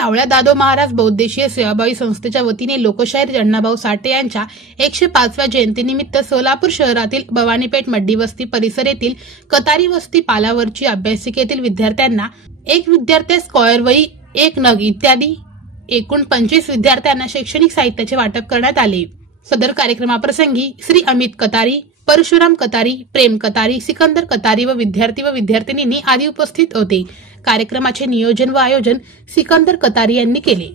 सावळ्या दादो महाराज बौद्धेशीय सेवाभावी संस्थेच्या वतीने लोकशाहीर अण्णाभाऊ साठे यांच्या 105व्या जयंतीनिमित्त सोलापूर शहरातील भवानीपेठ मड्डी वस्ती परिसर येथील कतारी वस्ती पालावरची अभ्यासिकेतील विद्यार्थ्यांना एक विद्यार्थ्यास स्क्वेअर वही, एक नग इत्यादी एकूण 25 विद्यार्थ्यांना शैक्षणिक साहित्याचे वाटप करण्यात आले। सदर कार्यक्रमाप्रसंगी श्री अमित कतारी, परशुराम कतारी, प्रेम कतारी, सिकंदर कतारी व विद्यार्थिनींनी आदी उपस्थित होते। कार्यक्रमाचे नियोजन व आयोजन सिकंदर कतारी यांनी केले।